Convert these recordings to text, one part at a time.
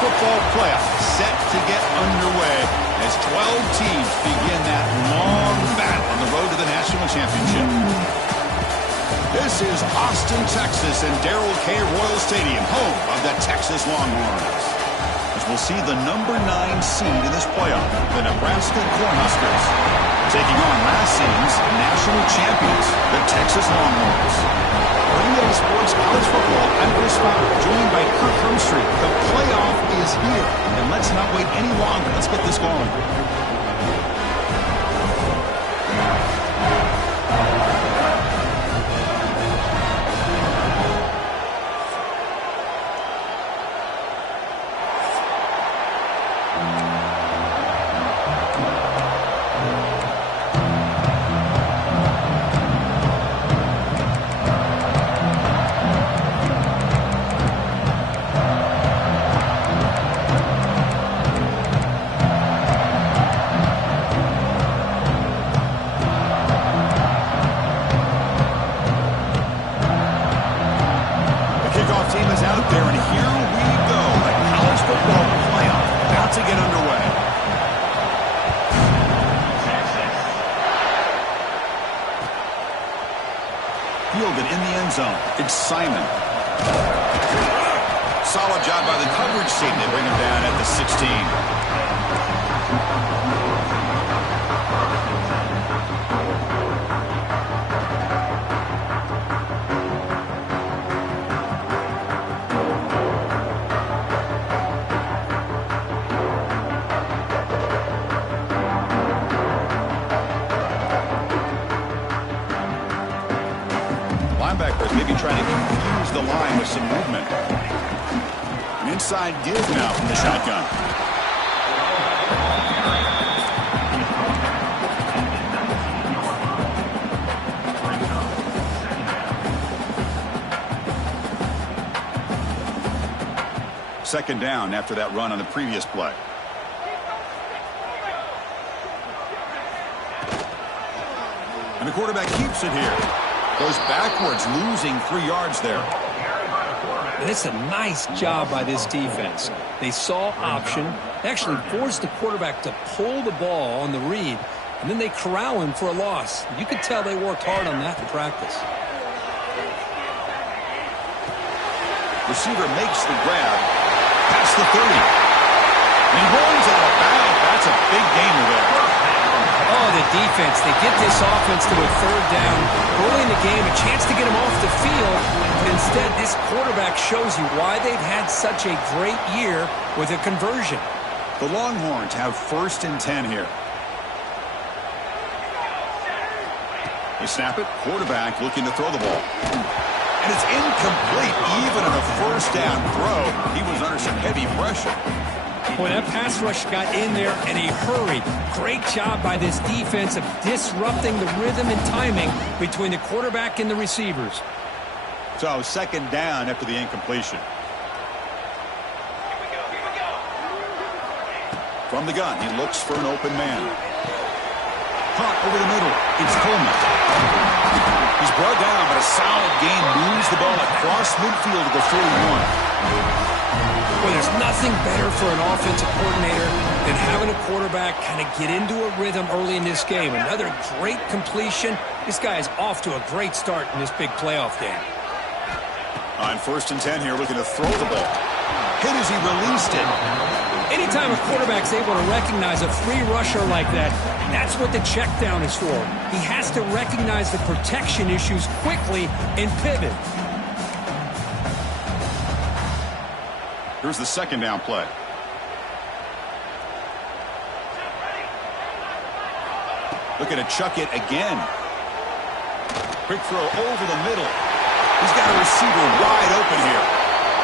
football playoff set to get underway as 12 teams begin that long battle on the road to the national championship. This is Austin, Texas, and Darrell K. Royal Stadium, home of the Texas Longhorns. As we'll see the number 9 seed in this playoff, the Nebraska Cornhuskers, taking on last season's national champions, the Texas Longhorns. NBA Sports College Football, I'm Chris Fowler, joined by Kirk Hermstreet. The playoff is here, and let's not wait any longer. Let's get this going. It's Simon. Solid job by the coverage team. They bring him down at the 16. Maybe trying to confuse the line with some movement. An inside give now from the shotgun. Second down after that run on the previous play. And the quarterback keeps it here. Goes backwards, losing 3 yards there. And it's a nice job by this defense. They saw option, actually forced the quarterback to pull the ball on the read, and then they corral him for a loss. You could tell they worked hard on that in practice. Receiver makes the grab, past the 30. And he rolls out of bounds. That's a big gainer there. Oh, the defense, they get this offense to a third down early in the game, a chance to get him off the field. But instead, this quarterback shows you why they've had such a great year with a conversion. The Longhorns have 1st and 10 here. They snap it, quarterback looking to throw the ball. And it's incomplete, even on a 1st down throw. He was under some heavy pressure. Boy, that pass rush got in there in a hurry. Great job by this defense of disrupting the rhythm and timing between the quarterback and the receivers. So, second down after the incompletion. From the gun, he looks for an open man. Caught over the middle. It's Coleman. He's brought down, but a solid gain moves the ball across midfield to the 41. Well, there's nothing better for an offensive coordinator than having a quarterback kind of get into a rhythm early in this game. Another great completion. This guy is off to a great start in this big playoff game. On 1st and 10 here, looking to throw the ball. Hit as he released it. Anytime a quarterback's able to recognize a free rusher like that, that's what the check down is for. He has to recognize the protection issues quickly and pivot. Here's the second down play. Looking to chuck it again. Quick throw over the middle. He's got a receiver wide open here.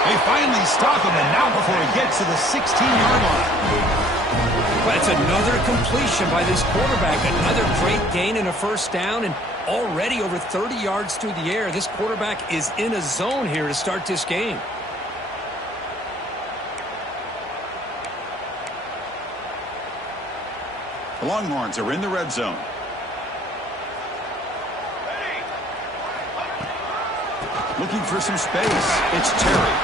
They finally stop him, and now before he gets to the 16-yard line. But it's another completion by this quarterback. Another great gain and a 1st down, and already over 30 yards through the air. This quarterback is in a zone here to start this game. The Longhorns are in the red zone. Looking for some space. It's Terry.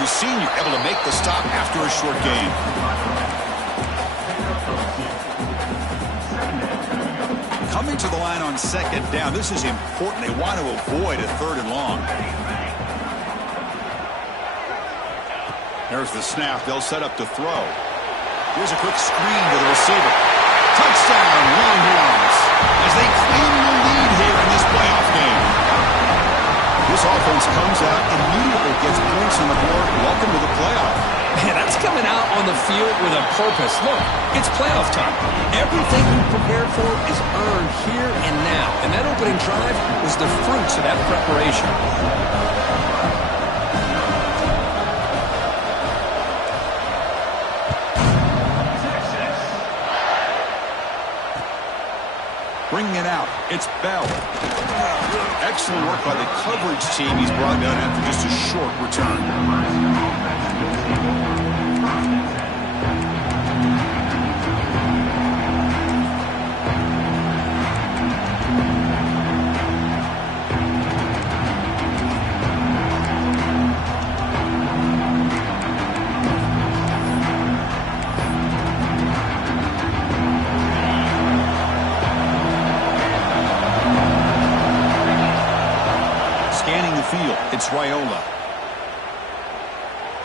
Receiver senior able to make the stop after a short gain. Coming to the line on second down. This is important. They want to avoid a 3rd and long. There's the snap. They'll set up to throw. Here's a quick screen to the receiver. Touchdown, Longhorns, as they claim the lead here in this playoff game. This offense comes out, immediately gets points on the board. Welcome to the playoff. Man, that's coming out on the field with a purpose. Look, it's playoff time. Everything you prepared for is earned here and now. And that opening drive was the fruits of that preparation. Bringing it out, it's Bell. Excellent work by the coverage team. He's brought down after just a short return. It's Raiola.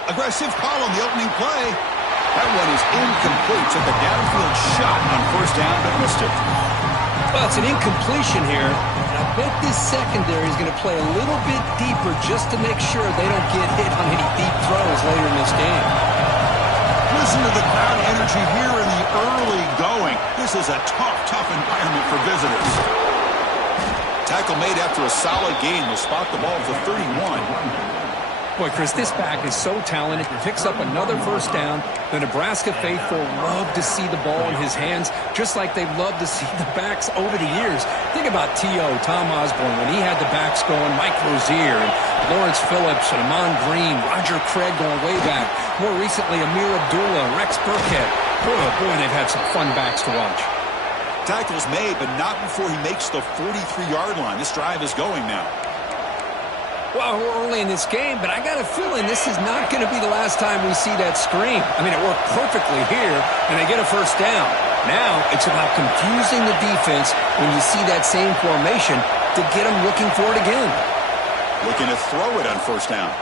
Aggressive call on the opening play. That one is incomplete. Took a downfield shot on 1st down, but missed it. Well, it's an incompletion here. And I bet this secondary is going to play a little bit deeper just to make sure they don't get hit on any deep throws later in this game. Listen to the crowd energy here in the early going. This is a tough environment for visitors. Tackle made after a solid gain. Will spot the ball at the 31. Boy, Chris, this back is so talented. He picks up another 1st down. The Nebraska faithful love to see the ball in his hands, just like they've loved to see the backs over the years. Think about T.O., Tom Osborne, when he had the backs going, Mike Rozier, and Lawrence Phillips, and Amon Green, Roger Craig going way back. More recently, Amir Abdullah, Rex Burkhead. Boy, oh boy, they've had some fun backs to watch. Tackles made, but not before he makes the 43-yard line. This drive is going now. Well, we're early in this game, but I got a feeling this is not going to be the last time we see that screen. I mean, it worked perfectly here, and they get a 1st down. Now, it's about confusing the defense when you see that same formation to get them looking for it again. Looking to throw it on 1st down.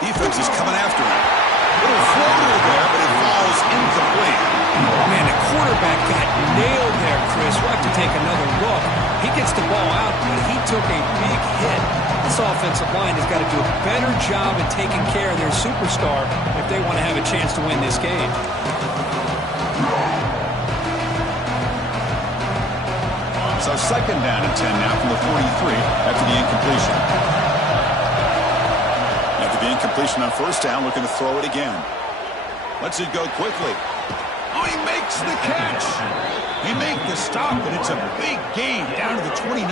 Defense is coming after him. Little floater there, but it falls incomplete. Man, the quarterback got nailed there, Chris. We'll have to take another look. He gets the ball out, but he took a big hit. This offensive line has got to do a better job at taking care of their superstar if they want to have a chance to win this game. So 2nd down and 10 now from the 43 after the incompletion. After the incompletion on 1st down, looking to throw it again. Lets it go quickly. Oh, he makes the catch. He made the stop, and it's a big gain down to the 29.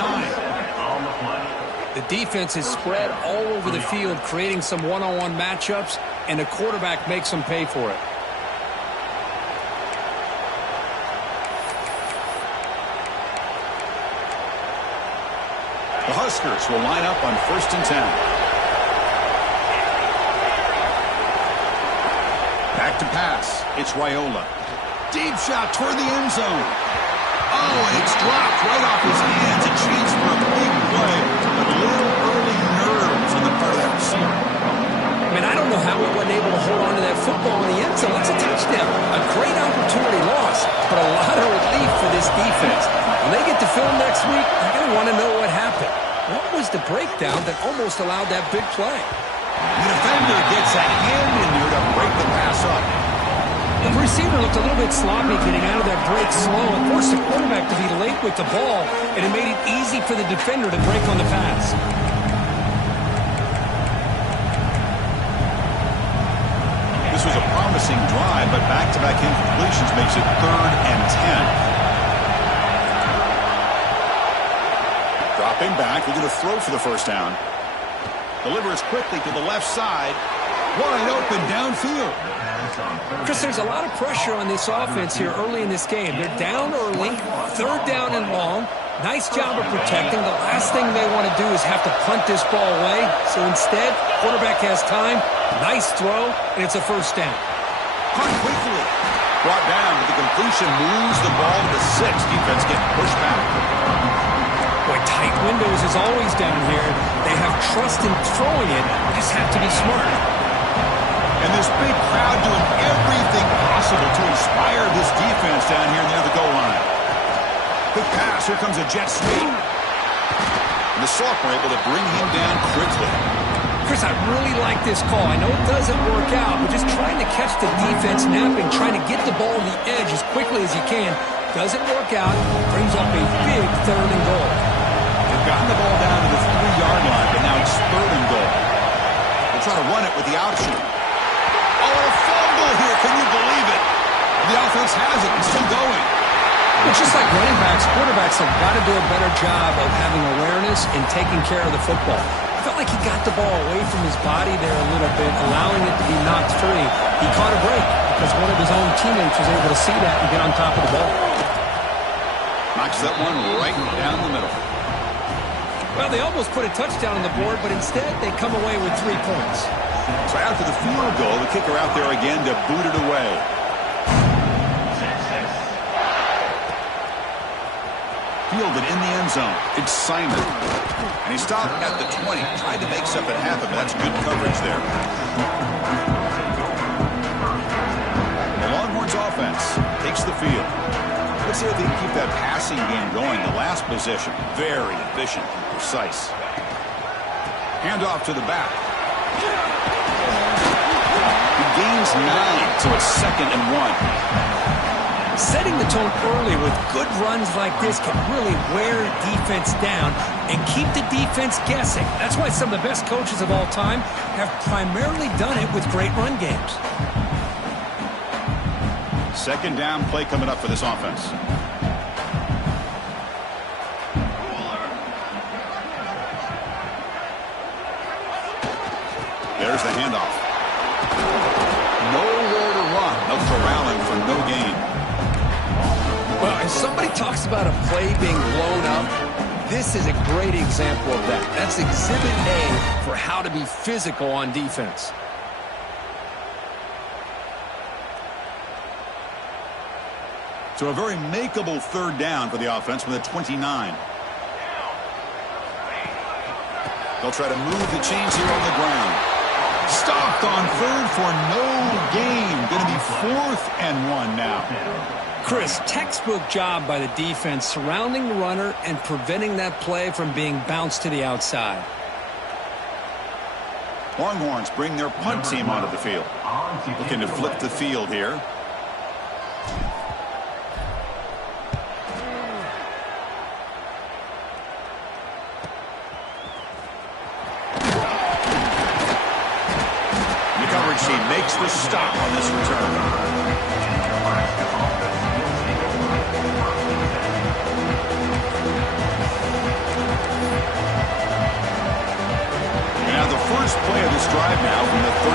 The defense is spread all over the field, creating some one-on-one matchups, and the quarterback makes them pay for it. The Huskers will line up on 1st and 10. Back to pass. It's Raiola. Deep shot toward the end zone. Oh, and it's dropped right off his hands. A chance for a big play, but little early nerves on the part of that receiver. Man, I don't know how he wasn't able to hold on to that football in the end zone. That's a touchdown. A great opportunity lost, but a lot of relief for this defense. When they get to film next week, they're going to want to know what happened. What was the breakdown that almost allowed that big play? The defender gets a hand in there to break the pass up. The receiver looked a little bit sloppy getting out of that break slow and forced the quarterback to be late with the ball, and it made it easy for the defender to break on the pass. This was a promising drive, but back-to-back incompletions makes it 3rd and 10. Dropping back, looking to throw for the 1st down. Delivers quickly to the left side. Wide open downfield. Chris, there's a lot of pressure on this offense here early in this game. They're down early, 3rd down and long. Nice job of protecting. The last thing they want to do is have to punt this ball away. So instead, quarterback has time. Nice throw, and it's a first down. Caught quickly. Brought down, but the completion moves the ball to the 6. Defense getting pushed back. Boy, tight windows is always down here. They have trust in throwing it. They just have to be smart. And this big crowd doing everything possible to inspire this defense down here near the goal line. Quick pass. Here comes a jet sweep. And the sophomore able to bring him down quickly. Chris, I really like this call. I know it doesn't work out, but just trying to catch the defense napping, trying to get the ball on the edge as quickly as you can. Doesn't work out. Brings up a big 3rd and goal. They've gotten the ball down to the 3-yard line, but now it's 3rd and goal. They'll try to run it with the option. Oh, a fumble here. Can you believe it? The offense has it. It's still going. It's just like running backs, quarterbacks have got to do a better job of having awareness and taking care of the football. I felt like he got the ball away from his body there a little bit, allowing it to be knocked free. He caught a break because one of his own teammates was able to see that and get on top of the ball. Knocks that one right down the middle. Well, they almost put a touchdown on the board, but instead they come away with 3 points. So after the field goal, the kicker out there again to boot it away. Fielded in the end zone. It's Simon. And he stopped at the 20. Tried to make something happen, but that's good coverage there. The Longhorns offense takes the field. Let's see if they can keep that passing game going. The last possession, very efficient and precise. Handoff to the back. He gains 9, so it's 2nd and 1. Setting the tone early with good runs like this can really wear defense down and keep the defense guessing. That's why some of the best coaches of all time have primarily done it with great run games. 2nd down play coming up for this offense. There's the handoff. Nowhere to run. No corralling for no gain. Well, if somebody talks about a play being blown up, this is a great example of that. That's Exhibit A for how to be physical on defense. So a very makeable 3rd down for the offense with a 29. They'll try to move the chains here on the ground. Stopped on 3rd for no gain. Going to be 4th and 1 now. Chris, textbook job by the defense surrounding the runner and preventing that play from being bounced to the outside. Longhorns bring their punt team onto the field. Looking to flip the field here. The coverage team makes the stop on this return. First play of this drive now from the 35.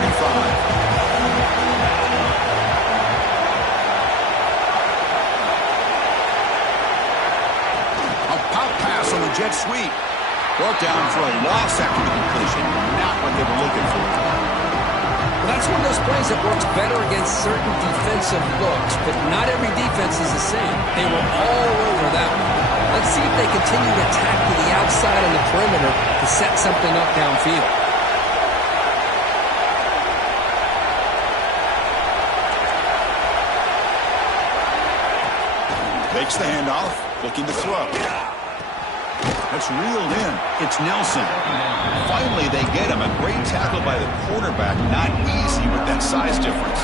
A pop pass on the jet sweep. Brought down for a loss after the completion. Not what they were looking for. Well, that's one of those plays that works better against certain defensive looks, but not every defense is the same. They were all over that one. Let's see if they continue to attack to the outside on the perimeter to set something up downfield. Makes the handoff, looking to throw. That's reeled in. It's Nelson. Finally, they get him. A great tackle by the quarterback. Not easy with that size difference.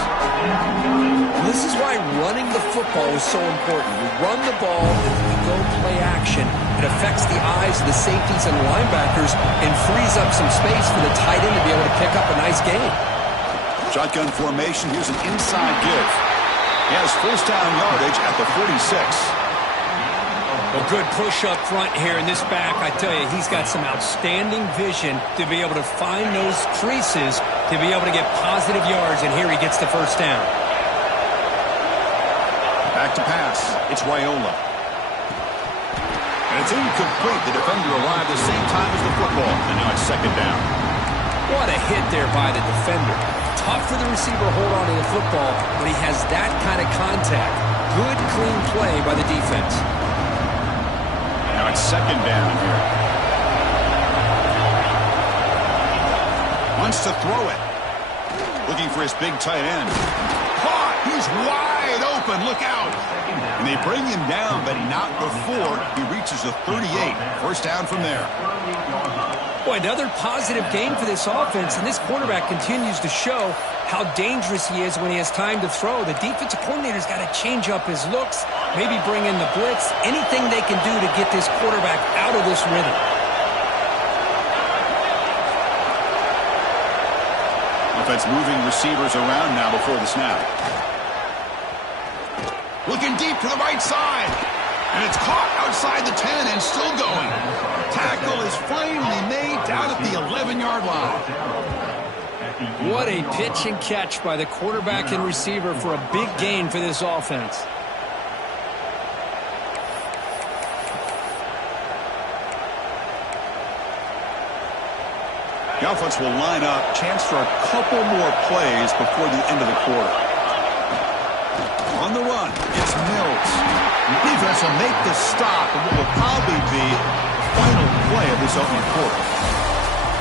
This is why running the football is so important. You run the ball, and you go play action. It affects the eyes of the safeties and linebackers and frees up some space for the tight end to be able to pick up a nice gain. Shotgun formation. Here's an inside give. He has first down yardage at the 46. Well, good push up front here in this back. I tell you, he's got some outstanding vision to be able to find those creases to be able to get positive yards, and here he gets the first down. Back to pass. It's Raiola. And it's incomplete. The defender arrived the same time as the football. And now it's second down. What a hit there by the defender. Tough for the receiver to hold on to the football, but he has that kind of contact. Good, clean play by the defense. Now it's second down here. Wants to throw it. Looking for his big tight end. Caught! He's wide open. Look out! And they bring him down, but not before he reaches the 38. First down from there. Boy, another positive game for this offense, and this quarterback continues to show how dangerous he is when he has time to throw. The defensive coordinator's got to change up his looks, maybe bring in the blitz, anything they can do to get this quarterback out of this rhythm. Offense moving receivers around now before the snap. Looking deep to the right side. And it's caught outside the 10 and still going. Tackle is finally made down at the 11-yard line. What a pitch and catch by the quarterback and receiver for a big gain for this offense. The offense will line up. Chance for a couple more plays before the end of the quarter. On the run, it's Mills. The defense will make the stop in what will probably be the final play of this opening quarter.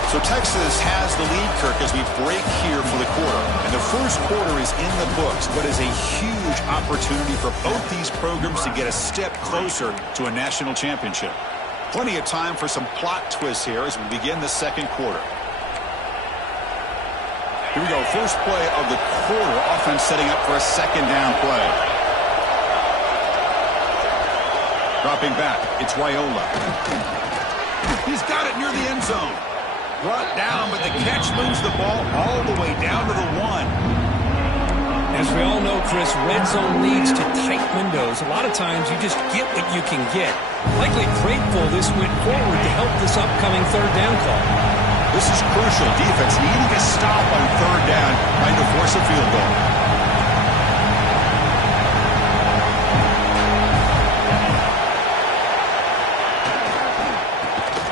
So Texas has the lead, Kirk, as we break here for the quarter. And the first quarter is in the books, but is a huge opportunity for both these programs to get a step closer to a national championship. Plenty of time for some plot twists here as we begin the second quarter. Here we go, first play of the quarter. Offense setting up for a second down play. Dropping back, it's Raiola. He's got it near the end zone. Brought down, but the catch moves the ball all the way down to the 1. As we all know, Chris, red zone leads to tight windows. A lot of times you just get what you can get. Likely grateful this went forward to help this upcoming third down call. This is crucial. Defense needing a stop on third down, trying to force a field goal.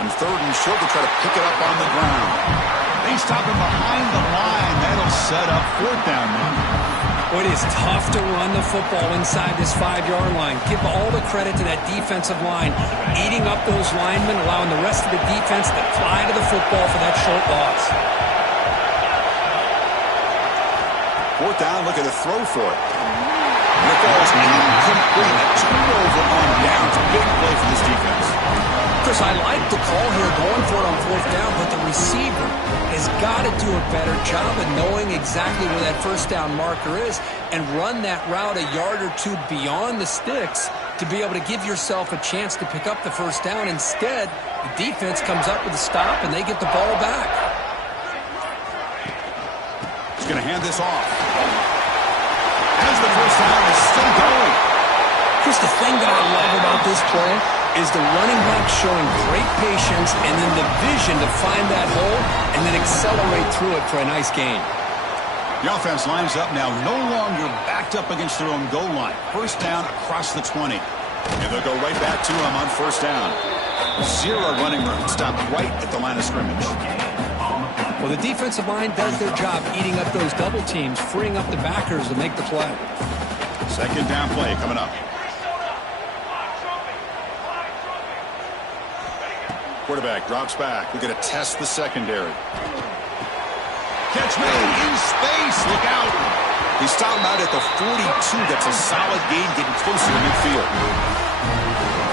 On third and short, they try to pick it up on the ground. They stop him behind the line. That'll set up fourth down now. It is tough to run the football inside this 5-yard line. Give all the credit to that defensive line, eating up those linemen, allowing the rest of the defense to fly to the football for that short loss. Fourth down, look at the throw for it. And it falls incomplete. A turnover on downs. Big play for this defense. Chris, I like the call here going for it on fourth down, but the receiver has got to do a better job of knowing exactly where that first down marker is and run that route a yard or two beyond the sticks to be able to give yourself a chance to pick up the first down. Instead, the defense comes up with a stop and they get the ball back. He's going to hand this off. As the first down is still going. Chris, the thing that I love about this play is the running back showing great patience and then the vision to find that hole and then accelerate through it for a nice gain. The offense lines up now, no longer backed up against their own goal line. First down across the 20. And they'll go right back to him on first down. Zero running room. Stopped right at the line of scrimmage. Well, the defensive line does their job eating up those double teams, freeing up the backers to make the play. Second down play coming up. Quarterback drops back. We're going to test the secondary. Catch made in space. Look out. He stopped him out at the 42. That's a solid gain, getting closer to midfield.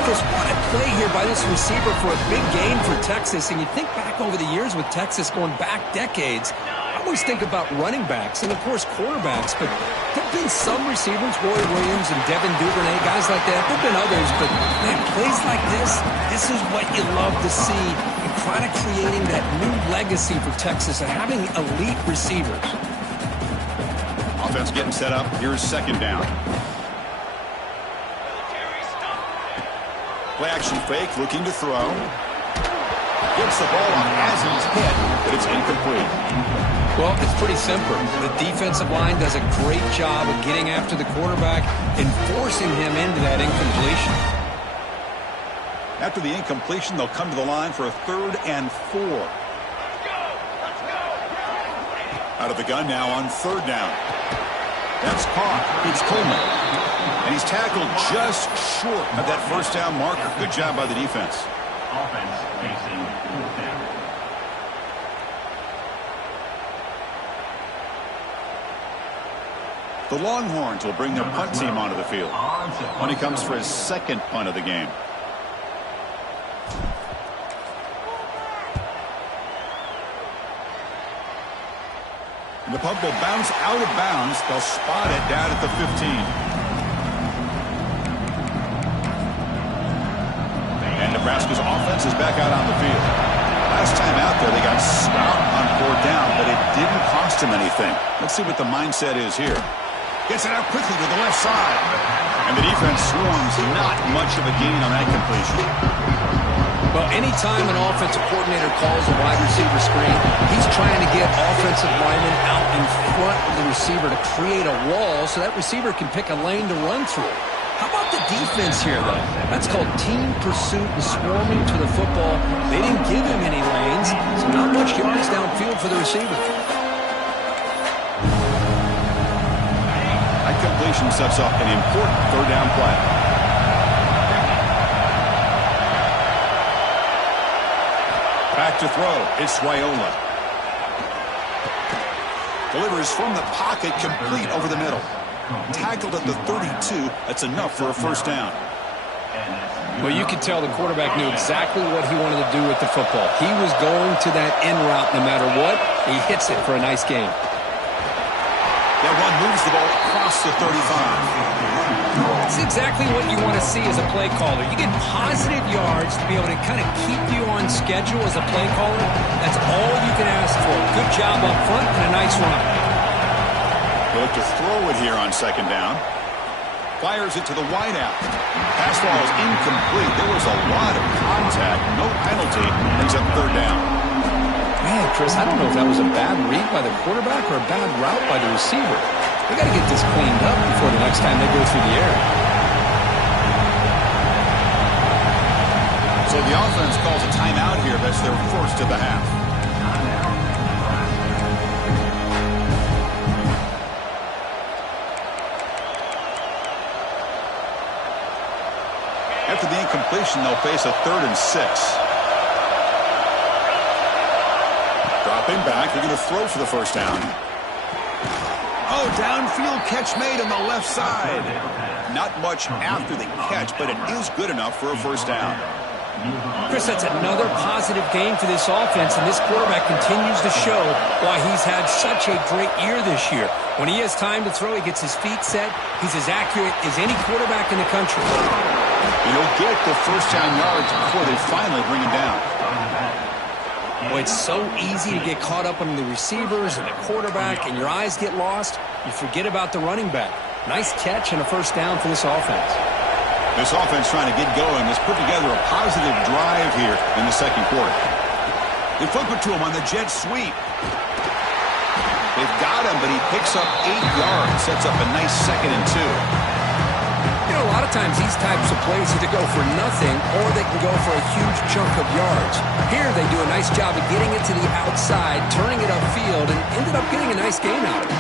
Chris, what a play here by this receiver for a big gain for Texas. And you think back over the years with Texas going back decades, I always think about running backs and, of course, quarterbacks. But there have been some receivers, Roy Williams and Devin Duvernay, guys like that. There have been others. But, man, plays like this is what you love to see. And kind of creating that new legacy for Texas and having elite receivers. Offense getting set up. Here's second down. Play action fake, looking to throw. Gets the ball on Hazen's head, but it's incomplete. Well, it's pretty simple. The defensive line does a great job of getting after the quarterback and forcing him into that incompletion. After the incompletion, they'll come to the line for a 3rd and 4. Out of the gun now on 3rd down. That's caught. It's Coleman. And he's tackled just short of that 1st down marker. Good job by the defense. Offense facing 4th down. The Longhorns will bring their punt team onto the field when he comes for his 2nd punt of the game. And the punt will bounce out of bounds. They'll spot it down at the 15. And Nebraska's offense is back out on the field. Last time out there, they got stopped on 4th down, but it didn't cost them anything. Let's see what the mindset is here. Gets it out quickly to the left side. And the defense swarms. Not much of a gain on that completion. Well, anytime an offensive coordinator calls a wide receiver screen, he's trying to get offensive linemen out in front of the receiver to create a wall so that receiver can pick a lane to run through. How about the defense here, though? That's called team pursuit and swarming to the football. They didn't give him any lanes, so not much yards downfield for the receiver. That completion sets up an important 3rd down play. Back to throw. It's Raiola. Delivers from the pocket, complete over the middle. Tackled at the 32. That's enough for a 1st down. Well, you could tell the quarterback knew exactly what he wanted to do with the football. He was going to that end route no matter what. He hits it for a nice gain. That one moves the ball across the 35. That's exactly what you want to see as a play caller. You get positive yards to be able to kind of keep you on schedule as a play caller. That's all you can ask for. Good job up front and a nice run. They look to throw it here on 2nd down. Fires it to the wideout. Pass ball is incomplete. There was a lot of contact. No penalty. Brings up 3rd down. Man, Chris, I don't know if that was a bad read by the quarterback or a bad route by the receiver. They got to get this cleaned up before the next time they go through the air. So the offense calls a timeout here. That's their 1st of the half. After the incompletion, they'll face a 3rd and 6. Dropping back, they're going to throw for the 1st down. Oh, downfield catch made on the left side. Not much after the catch, but it is good enough for a 1st down. Chris, that's another positive game for this offense, and this quarterback continues to show why he's had such a great year this year. When he has time to throw, he gets his feet set. He's as accurate as any quarterback in the country. He'll get the 1st down yards before they finally bring him down. Well, it's so easy to get caught up on the receivers and the quarterback, and your eyes get lost. You forget about the running back. Nice catch and a 1st down for this offense. This offense trying to get going has put together a positive drive here in the 2nd quarter. They flip it to him on the jet sweep. They've got him, but he picks up 8 yards, sets up a nice 2nd and 2. You know, a lot of times these types of plays either go for nothing or they can go for a huge chunk of yards. Here they do a nice job of getting it to the outside, turning it upfield, and ended up getting a nice gain out of it.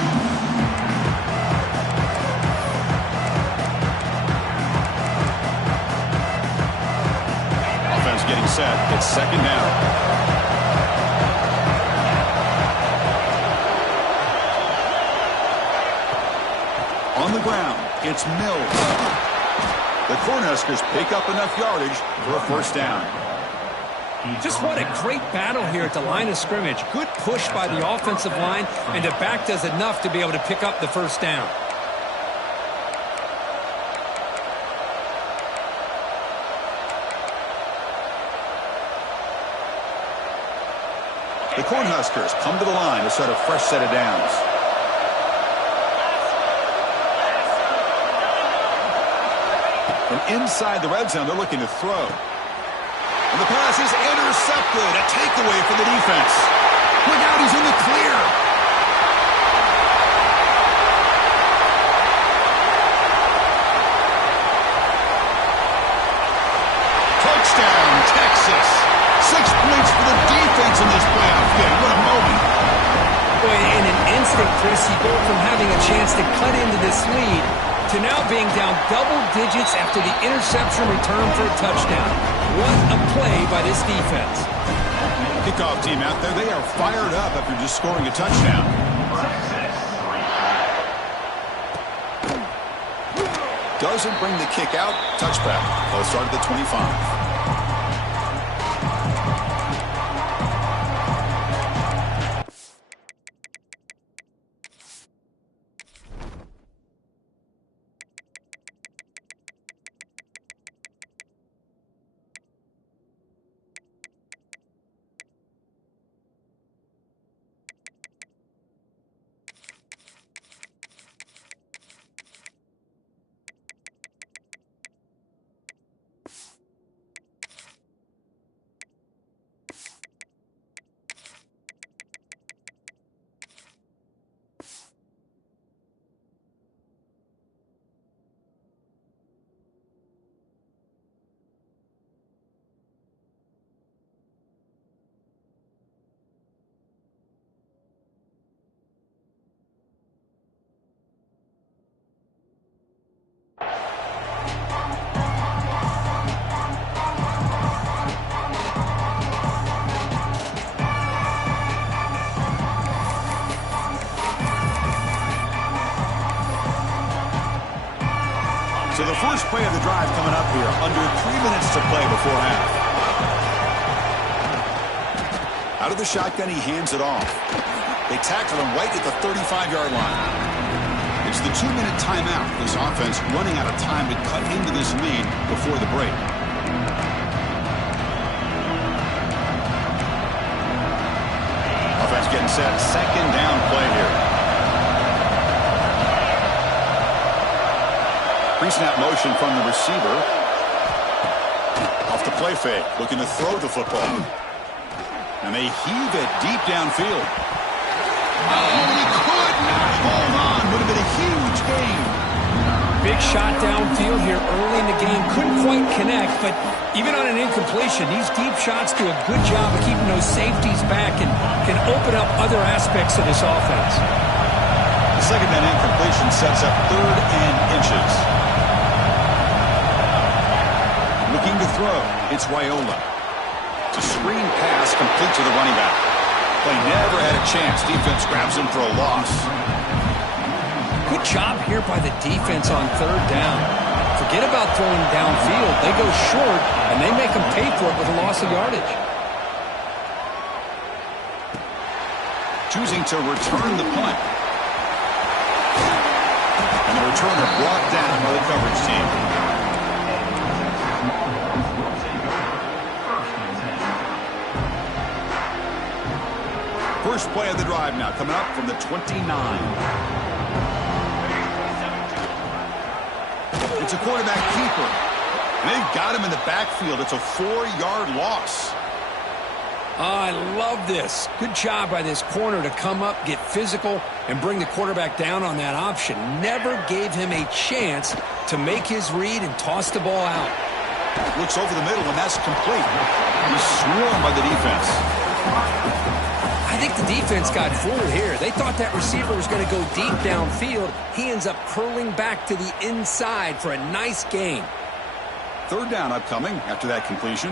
Offense getting set. It's 2nd down. On the ground, it's Mills. The Cornhuskers pick up enough yardage for a 1st down. Just what a great battle here at the line of scrimmage. Good push by the offensive line, and the back does enough to be able to pick up the 1st down. The Cornhuskers come to the line to set a fresh set of downs. From inside the red zone, they're looking to throw. And the pass is intercepted. A takeaway for the defense. Look out, he's in the clear. Touchdown. Chris, you go from having a chance to cut into this lead to now being down double digits after the interception return for a touchdown. What a play by this defense. Kickoff team out there, they are fired up after just scoring a touchdown. Doesn't bring the kick out. Touchback. They'll start at the 25. So the first play of the drive coming up here, under 3 minutes to play before half. Out of the shotgun, he hands it off. They tackle him right at the 35-yard line. It's the 2-minute timeout. This offense running out of time to cut into this lead before the break. Offense getting set. Second down play here. Pre-snap motion from the receiver. Off the play fake, looking to throw the football. And they heave it deep downfield. Oh, he could not hold on. Would have been a huge gain. Big shot downfield here early in the game. Couldn't quite connect, but even on an incompletion, these deep shots do a good job of keeping those safeties back and can open up other aspects of this offense. The second down incompletion sets up 3rd and inches. Looking to throw. It's Raiola. It's a screen pass complete to the running back. Play never had a chance. Defense grabs him for a loss. Good job here by the defense on 3rd down. Forget about throwing downfield. They go short, and they make them pay for it with a loss of yardage. Choosing to return the punt. And the returner brought down by the coverage team. First play of the drive now, coming up from the 29. It's a quarterback keeper. And they've got him in the backfield. It's a 4-yard loss. I love this. Good job by this corner to come up, get physical, and bring the quarterback down on that option. Never gave him a chance to make his read and toss the ball out. Looks over the middle, and that's complete. He's swarmed by the defense. I think the defense got fooled here. They thought that receiver was going to go deep downfield. He ends up curling back to the inside for a nice gain. 3rd down upcoming after that completion.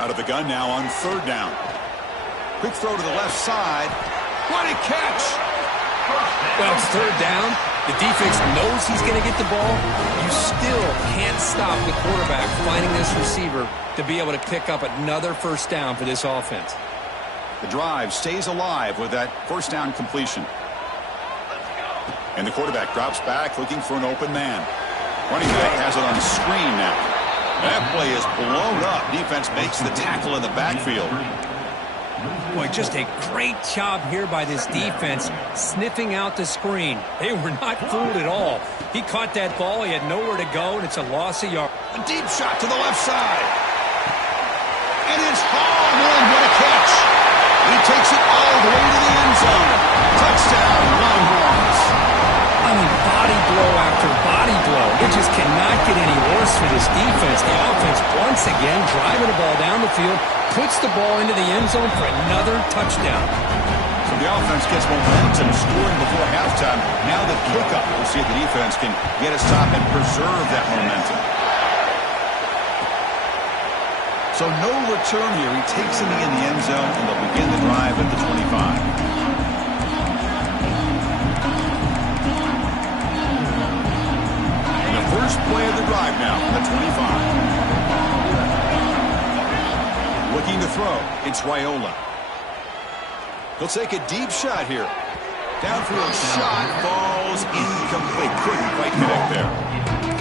Out of the gun now on 3rd down. Quick throw to the left side. What a catch! Well, it's 3rd down. The defense knows he's going to get the ball. You still can't stop the quarterback finding this receiver to be able to pick up another 1st down for this offense. The drive stays alive with that 1st down completion. And the quarterback drops back looking for an open man. Running back has it on screen now. That play is blown up. Defense makes the tackle in the backfield. Boy, just a great job here by this defense, sniffing out the screen. They were not fooled at all. He caught that ball. He had nowhere to go, and it's a loss of yards. A deep shot to the left side. And it's hauled in. What a catch. He takes it all the way to the end zone. Touchdown, Longhorns. I mean, body blow after body blow. It just cannot get any worse for this defense. The offense, once again, driving the ball down the field, puts the ball into the end zone for another touchdown. So the offense gets momentum, scoring before halftime. Now the kickoff. We'll see if the defense can get a stop and preserve that momentum. So no return here. He takes it in the end zone, and they'll begin the drive at the 25. And the first play of the drive now, the 25. Looking to throw. It's Raiola. He'll take a deep shot here. Downfield shot falls incomplete. Couldn't quite connect there.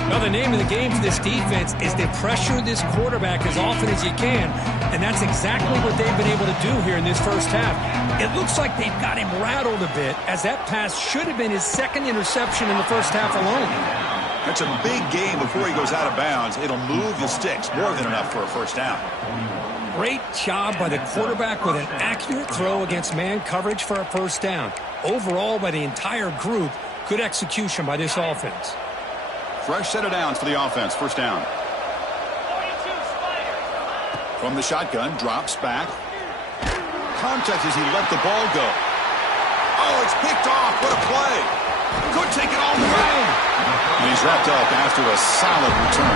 Well, the name of the game for this defense is to pressure this quarterback as often as you can, and that's exactly what they've been able to do here in this first half. It looks like they've got him rattled a bit, as that pass should have been his second interception in the first half alone. That's a big game before he goes out of bounds. It'll move the sticks, more than enough for a first down. Great job by the quarterback with an accurate throw against man coverage for a first down. Overall, by the entire group, good execution by this offense. Fresh set of downs for the offense. First down. From the shotgun, drops back. Contact as he let the ball go. Oh, it's picked off. What a play. Could take it all the way. And he's wrapped up after a solid return.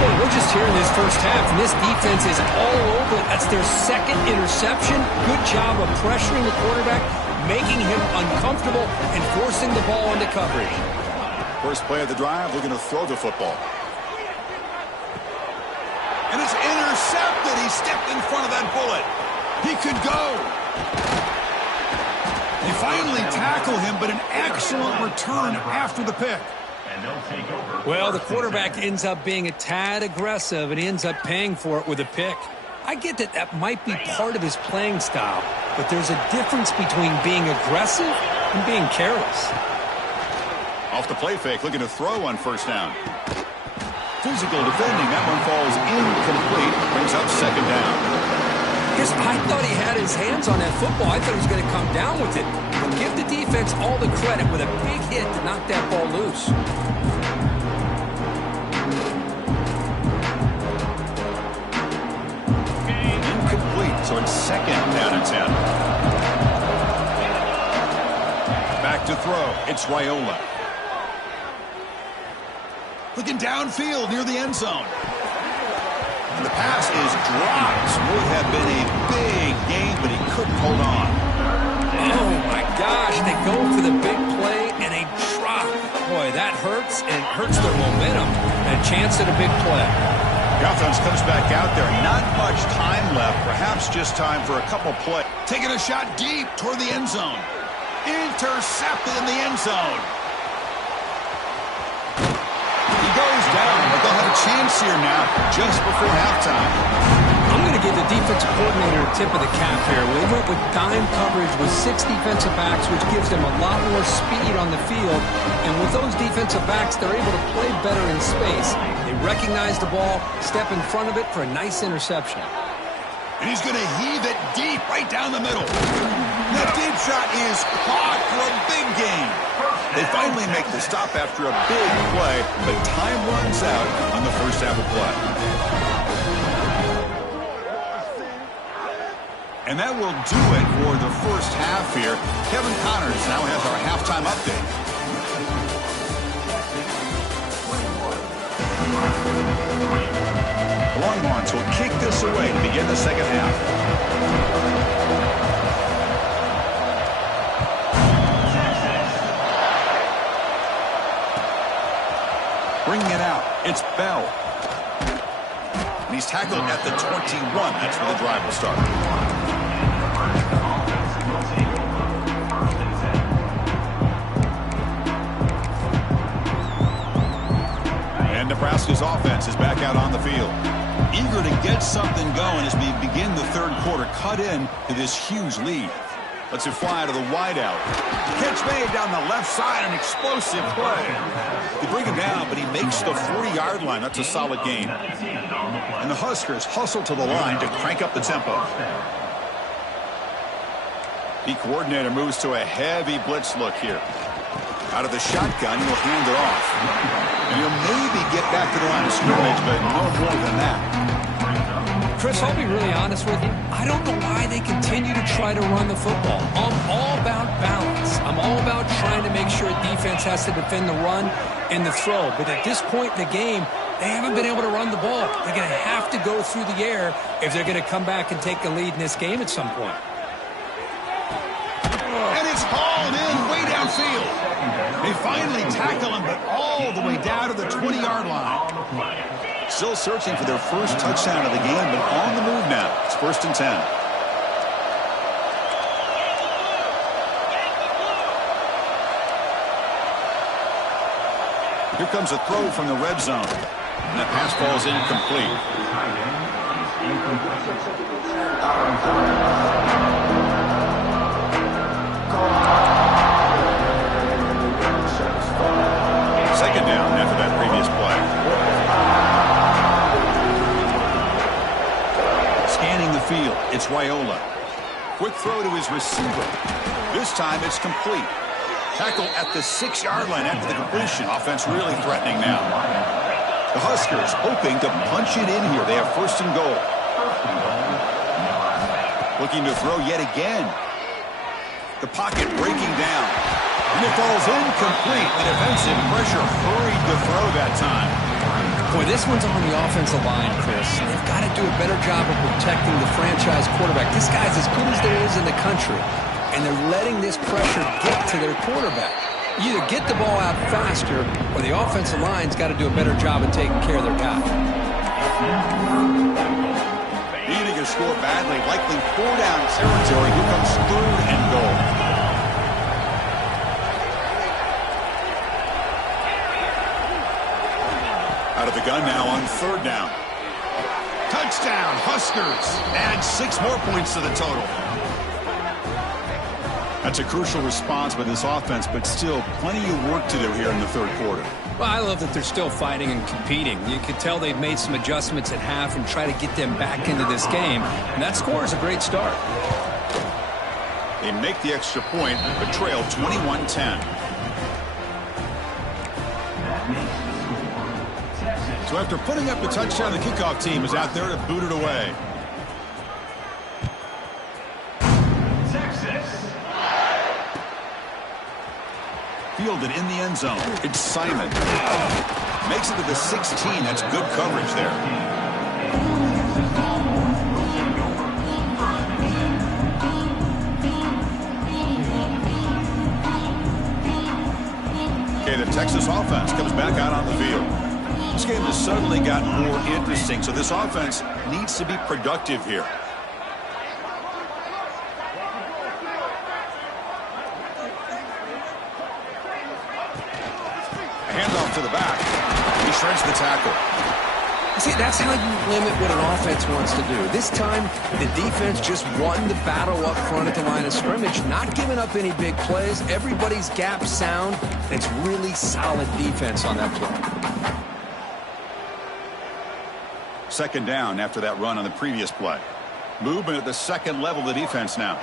Well, we're just here in this first half, and this defense is all over it. That's their second interception. Good job of pressuring the quarterback, making him uncomfortable, and forcing the ball into coverage. First play of the drive, looking to throw the football. And it's intercepted. He stepped in front of that bullet. He could go. They finally tackle him, but an excellent return after the pick. Well, the quarterback ends up being a tad aggressive, and he ends up paying for it with a pick. I get that that might be part of his playing style, but there's a difference between being aggressive and being careless. Off the play fake, looking to throw on first down. Physical defending, that one falls incomplete, brings up second down. I thought he had his hands on that football. I thought he was going to come down with it. But give the defense all the credit with a big hit to knock that ball loose. Incomplete, so it's second down and 10. Back to throw, it's Raiola. Looking downfield near the end zone. And the pass is dropped. Would have been a big game, but he couldn't hold on. Oh, my gosh. They go for the big play, and they drop. Boy, that hurts, and it hurts their momentum. And a chance at a big play. The offense comes back out there. Not much time left. Perhaps just time for a couple plays. Taking a shot deep toward the end zone. Intercepted in the end zone. Goes down, but they'll have a chance here now just before halftime. I'm going to give the defensive coordinator a tip of the cap here. They went with dime coverage with 6 defensive backs, which gives them a lot more speed on the field. And with those defensive backs, they're able to play better in space. They recognize the ball, step in front of it for a nice interception. And he's going to heave it deep right down the middle. That deep shot is caught for a big gain. They finally make the stop after a big play, but time runs out on the first half of play. And that will do it for the first half here. Kevin Connors now has our halftime update. The Longhorns will kick this away to begin the second half. Bringing it out, it's Bell. And he's tackled at the 21. That's where the drive will start. And Nebraska's offense is back out on the field. Eager to get something going as we begin the third quarter. Cut in to this huge lead. Let's it fly to the wideout. Catch made down the left side, an explosive play. They bring him down, but he makes the 40-yard line. That's a solid gain. And the Huskers hustle to the line to crank up the tempo. The coordinator moves to a heavy blitz look here. Out of the shotgun, he'll hand it off. And he'll maybe get back to the line of scrimmage, but no more than that. Chris, I'll be really honest with you. I don't know why they continue to try to run the football. I'm all about balance. I'm all about trying to make sure a defense has to defend the run and the throw. But at this point in the game, they haven't been able to run the ball. They're going to have to go through the air if they're going to come back and take the lead in this game at some point. And it's hauled in way downfield. They finally tackle him, but all the way down to the 20-yard line. Still searching for their first touchdown of the game, but on the move now. It's 1st and 10. Here comes a throw from the red zone. And that pass falls incomplete. Second down after that previous play. Scanning the field, it's Raiola. Quick throw to his receiver. This time it's complete. Tackle at the 6-yard line after the completion. Offense really threatening now. The Huskers hoping to punch it in here. They have 1st and goal. Looking to throw yet again. The pocket breaking down. And it falls incomplete. The defensive pressure hurried to throw that time. Boy, this one's on the offensive line, Chris. They've got to do a better job of protecting the franchise quarterback. This guy's as good as there is in the country, and they're letting this pressure get to their quarterback. You either get the ball out faster, or the offensive line's got to do a better job of taking care of their guy. Needing to score badly, likely 4-down territory. Here comes 3rd and goal. Out of the gun now on 3rd down. Touchdown, Huskers. Add 6 more points to the total. That's a crucial response by this offense, but still plenty of work to do here in the 3rd quarter. Well, I love that they're still fighting and competing. You can tell they've made some adjustments at half and try to get them back into this game. And that score is a great start. They make the extra point, but trail 21-10. So after putting up the touchdown, the kickoff team is out there to boot it away. Fielded in the end zone. It's Simon. Makes it to the 16. That's good coverage there. Okay, the Texas offense comes back out on the field. This game has suddenly gotten more interesting, so this offense needs to be productive here. Handoff to the back. He shreds the tackle. See, that's how you limit what an offense wants to do. This time, the defense just won the battle up front at the line of scrimmage, not giving up any big plays. Everybody's gap sound. It's really solid defense on that play. 2nd down after that run on the previous play. Movement at the 2nd level of the defense now.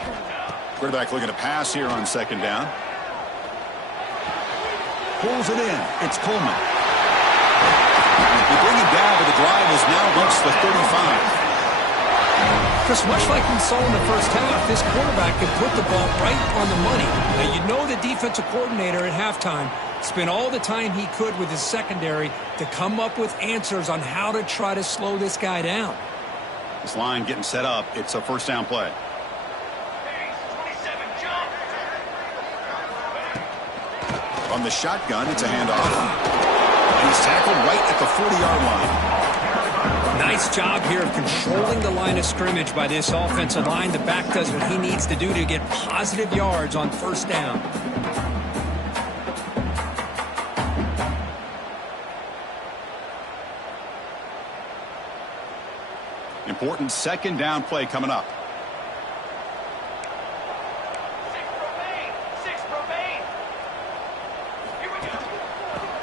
Quarterback looking to pass here on 2nd down. Pulls it in. It's Coleman. They bring him down, but the drive has now reached the 35. Chris, much like we saw in the first half, this quarterback can put the ball right on the money. Now, you know the defensive coordinator at halftime spent all the time he could with his secondary to come up with answers on how to try to slow this guy down. This line getting set up. It's a 1st down play. On the shotgun, it's a handoff. And he's tackled right at the 40-yard line. Nice job here of controlling the line of scrimmage by this offensive line. The back does what he needs to do to get positive yards on 1st down. Important 2nd down play coming up.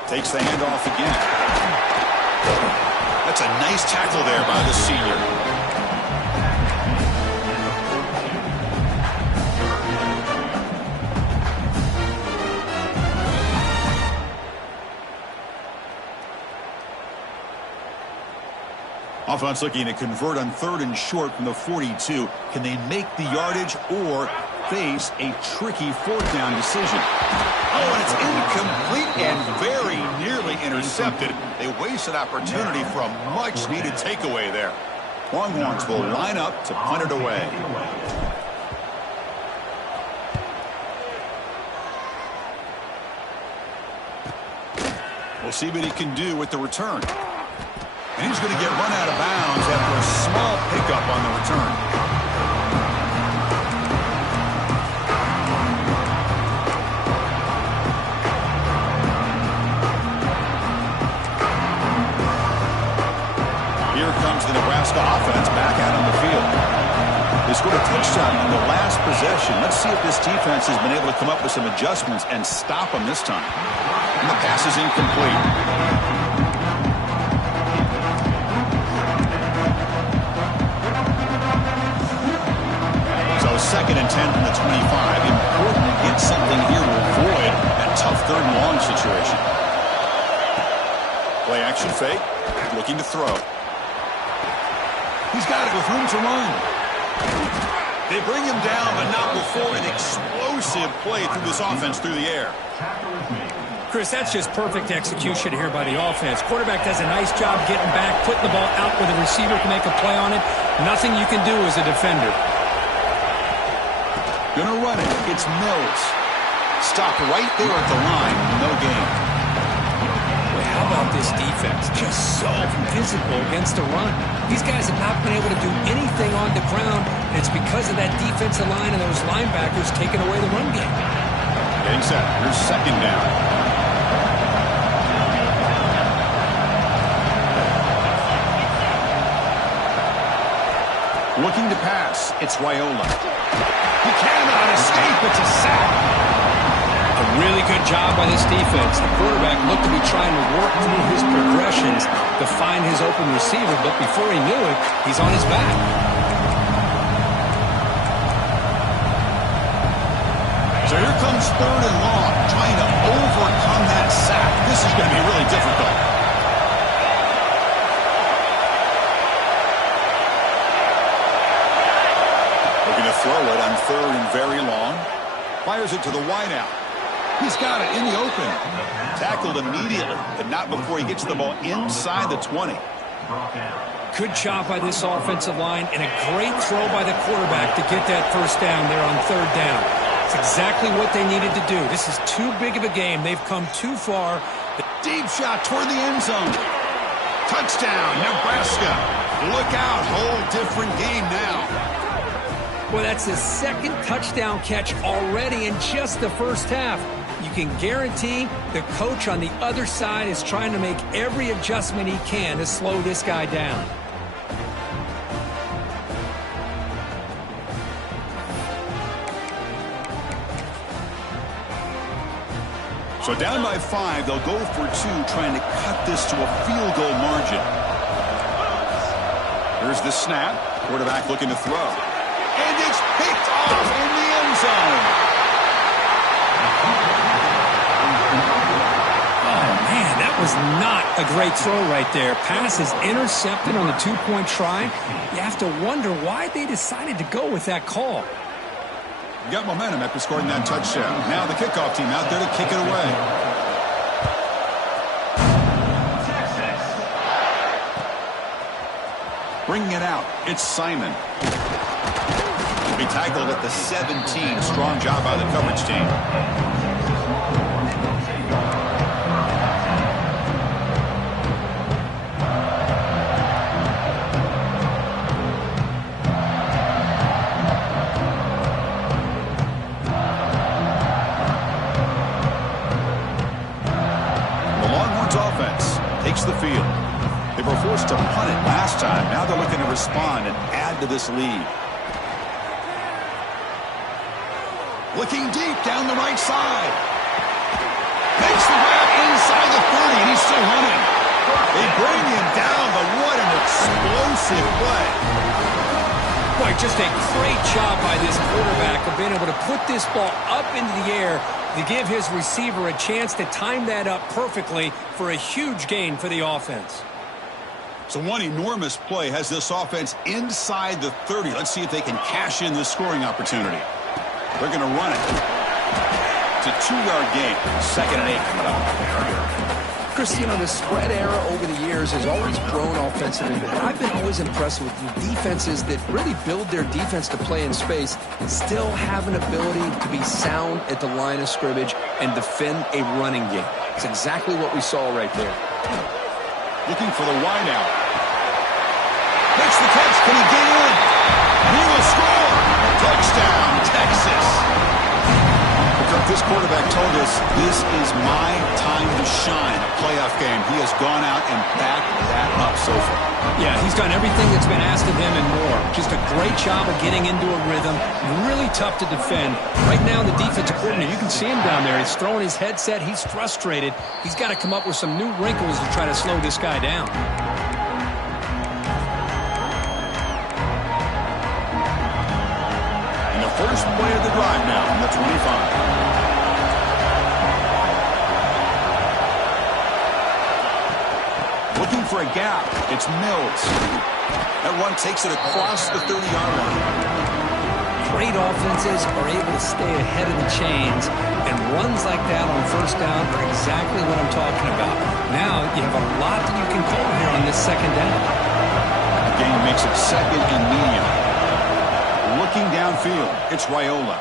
Takes the handoff again. That's a nice tackle there by the senior. Offense looking to convert on 3rd and short from the 42. Can they make the yardage or face a tricky 4th down decision? Oh, and it's incomplete and very nearly intercepted. They wasted opportunity for a much-needed takeaway there. Longhorns will line up to punt it away. We'll see what he can do with the return. And he's going to get run out of bounds after a small pickup on the return. Here comes the Nebraska offense back out on the field. They scored a touchdown on the last possession. Let's see if this defense has been able to come up with some adjustments and stop them this time. And the pass is incomplete. So 2nd and 10 from the 25. Important to get something here to avoid that tough 3rd and long situation. Play action fake. Looking to throw. He's got it with room to run. They bring him down, but not before an explosive play through this offense through the air. Chris, that's just perfect execution here by the offense. Quarterback does a nice job getting back, putting the ball out where the receiver can make a play on it. Nothing you can do as a defender. Gonna run it. It's Mills. Stop right there at the line. No gain. Boy, how about this defense? Just so physical against the run. These guys have not been able to do anything on the ground, and it's because of that defensive line and those linebackers taking away the run game. Getting set. Here's 2nd down. Looking to pass. It's Raiola. He cannot escape. It's a sack. A really good job by this defense. The quarterback looked to be trying to work through his progressions to find his open receiver, but before he knew it, he's on his back. So here comes 3rd and long, trying to overcome that sack. This is going to be really difficult. Looking to throw it on 3rd and very long. Fires it to the wideout. He's got it in the open. Tackled immediately, but not before he gets the ball inside the 20. Good job by this offensive line and a great throw by the quarterback to get that 1st down there on 3rd down. It's exactly what they needed to do. This is too big of a game. They've come too far. The deep shot toward the end zone. Touchdown, Nebraska. Look out, whole different game now. Well, that's his 2nd touchdown catch already in just the 1st half. You can guarantee the coach on the other side is trying to make every adjustment he can to slow this guy down. So down by 5, they'll go for 2, trying to cut this to a field goal margin. Here's the snap. Quarterback looking to throw. And it's picked off in the end zone. Oh, man, that was not a great throw right there. Pass is intercepted on the 2-point try. You have to wonder why they decided to go with that call. Got momentum after scoring that touchdown. Now the kickoff team out there to kick it away. Bringing it out, it's Simon. Be tackled at the 17. Strong job by the coverage team. The Longhorns offense takes the field. They were forced to punt it last time. Now they're looking to respond and add to this lead. Looking deep down the right side. Makes the grab inside the 30, and he's still running. They bring him down, but what an explosive play. Boy, just a great job by this quarterback of being able to put this ball up into the air to give his receiver a chance to time that up perfectly for a huge gain for the offense. So one enormous play has this offense inside the 30. Let's see if they can cash in this scoring opportunity. They're going to run it. It's a 2-yard gain. 2nd and 8 coming up. Chris, you know, the spread era over the years has always grown offensively, but I've been always impressed with the defenses that really build their defense to play in space and still have an ability to be sound at the line of scrimmage and defend a running game. It's exactly what we saw right there. Looking for the wide out. Makes the catch. Can he get in? He will score. Touchdown, Texas. This quarterback told us this is my time to shine, a playoff game. He has gone out and backed that up so far. Yeah, he's done everything that's been asked of him and more. Just a great job of getting into a rhythm. Really tough to defend. Right now, the defensive coordinator, you can see him down there. He's throwing his headset. He's frustrated. He's got to come up with some new wrinkles to try to slow this guy down. And the first play of the drive now from the 25. Looking for a gap. It's Mills. That run takes it across the 30-yard line. Great offenses are able to stay ahead of the chains, and runs like that on first down are exactly what I'm talking about. Now you have a lot that you can call here on this 2nd down. The game makes it 2nd and medium. Looking downfield, it's Raiola.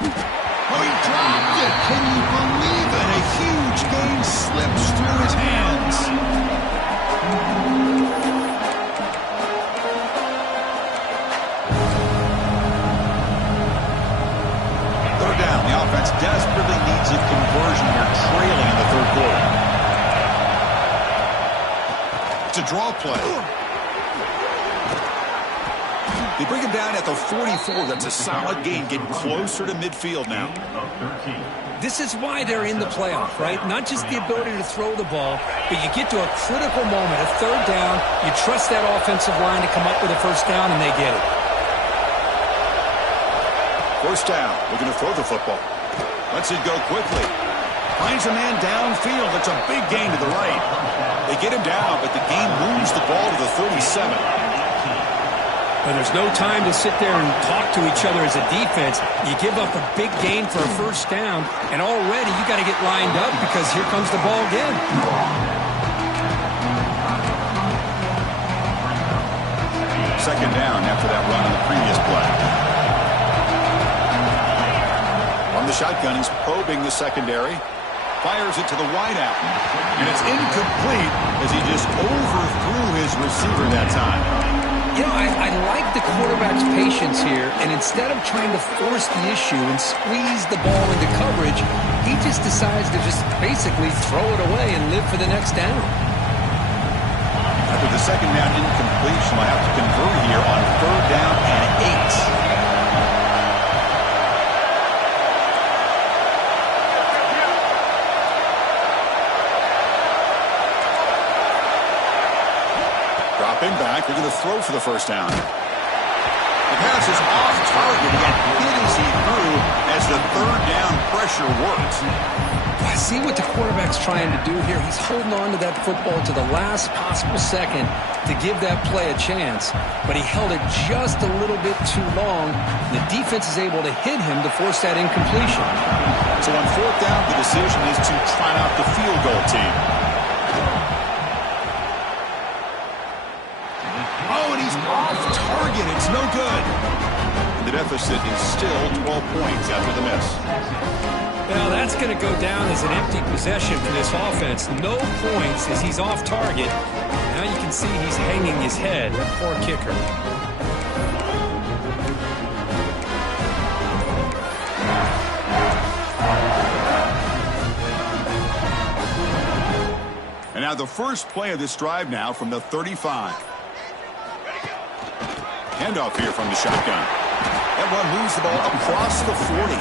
Oh, he dropped it. Can you believe it? A huge gain slips through his hands. 3rd down. The offense desperately needs a conversion. They're trailing in the 3rd quarter. It's a draw play. They bring him down at the 44. That's a solid gain, getting closer to midfield now. This is why they're in the playoff, right? Not just the ability to throw the ball, but you get to a critical moment, a 3rd down. You trust that offensive line to come up with a 1st down, and they get it. 1st down. Looking to throw the football. Lets it go quickly. Finds a man downfield. That's a big gain to the right. They get him down, but the game moves the ball to the 37. And there's no time to sit there and talk to each other as a defense. You give up a big gain for a 1st down, and already you got to get lined up because here comes the ball again. 2nd down after that run on the previous play. On the shotgun, he's probing the secondary. Fires it to the wideout. And it's incomplete as he just overthrew his receiver that time. You know, I like the quarterback's patience here, and instead of trying to force the issue and squeeze the ball into coverage, he just decides to just basically throw it away and live for the next down. After the 2nd down incompletion, we'll have to convert here on 3rd down and 8. Dropping back, they're going to throw for the 1st down. The pass is off target. He got hit as he threw as the 3rd down pressure worked. I see what the quarterback's trying to do here. He's holding on to that football to the last possible second to give that play a chance, but he held it just a little bit too long. The defense is able to hit him to force that incompletion. So on 4th down, the decision is to try out the field goal team. Oh, and he's off target. It's no good. The deficit is still 12 points after the miss. Well, that's going to go down as an empty possession for this offense. No points as he's off target. Now you can see he's hanging his head. Poor kicker. And now the first play of this drive now from the 35. Handoff here from the shotgun. That one moves the ball across the 40.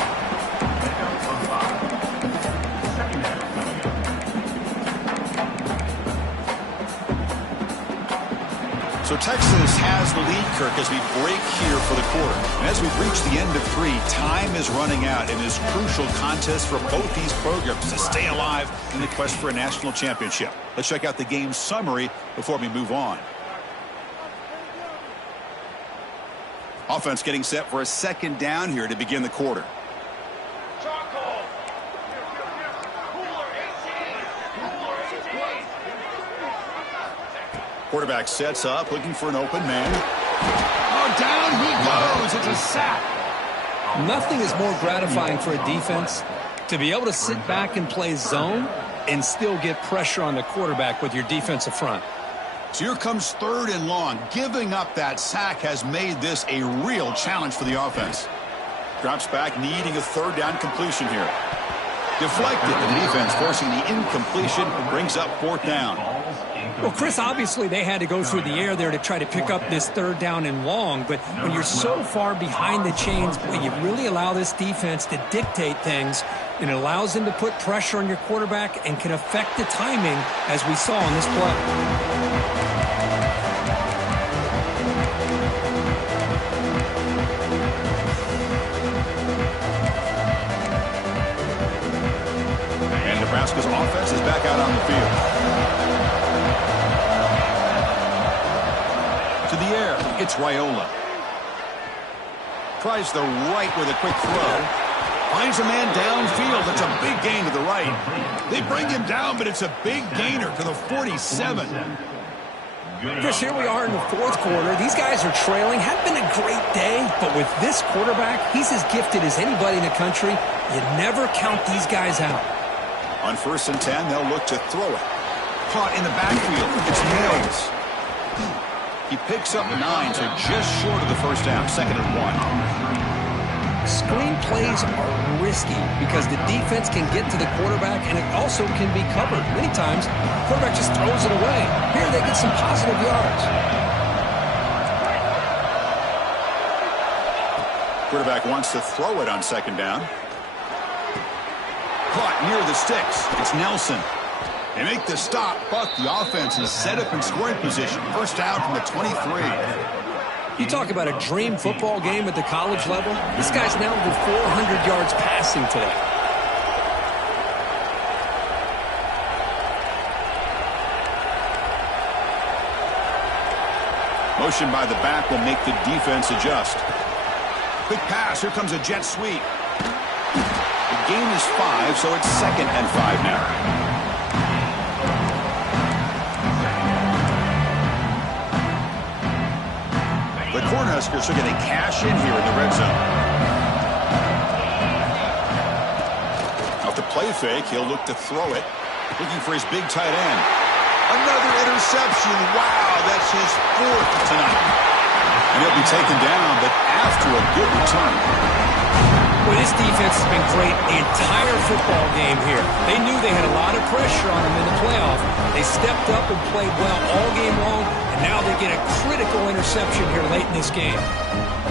So Texas Texas has the lead, Kirk, as we break here for the quarter. And as we've reached the end of 3, time is running out in this crucial contest for both these programs to stay alive in the quest for a national championship. Let's check out the game summary before we move on. Offense getting set for a second down here to begin the quarter. Quarterback sets up, looking for an open man. Oh, down he goes. It's a sack. Nothing is more gratifying for a defense to be able to sit back and play zone and still get pressure on the quarterback with your defensive front. So here comes 3rd and long. Giving up that sack has made this a real challenge for the offense. Drops back, needing a 3rd down completion here. Deflected, and the defense forcing the incompletion, brings up 4th down. Well, Chris, obviously they had to go through the air there to try to pick up this 3rd down and long, but when you're so far behind the chains, you really allow this defense to dictate things, and it allows them to put pressure on your quarterback and can affect the timing, as we saw on this play. And Nebraska's offense is back out on the field. To the air, it's Raiola. Tries the right with a quick throw. Finds a man downfield. That's a big gain to the right. They bring him down, but it's a big gainer to the 47. Chris, here we are in the 4th quarter. These guys are trailing. Hadn't been a great day, but with this quarterback, he's as gifted as anybody in the country. You never count these guys out. On 1st and 10, they'll look to throw it. Caught in the backfield. It's Mills. He picks up 9, so just short of the 1st down. 2nd and 1. Screen plays are risky because the defense can get to the quarterback, and it also can be covered. Many times, the quarterback just throws it away. Here they get some positive yards. Quarterback wants to throw it on 2nd down. Caught near the sticks. It's Nelson. They make the stop, but the offense is set up in scoring position. 1st down from the 23. You talk about a dream football game at the college level. This guy's now over 400 yards passing today. Motion by the back will make the defense adjust. Quick pass. Here comes a jet sweep. The gain is 5, so it's 2nd and 5 now. The Cornhuskers are going to cash in here in the red zone. Off the play fake, he'll look to throw it. Looking for his big tight end. Another interception. Wow, that's his 4th tonight. And he'll be taken down, but after a good return. Well, this defense has been great the entire football game here. They knew they had a lot of pressure on them in the playoff. They stepped up and played well all game long, and now they get a critical interception here late in this game.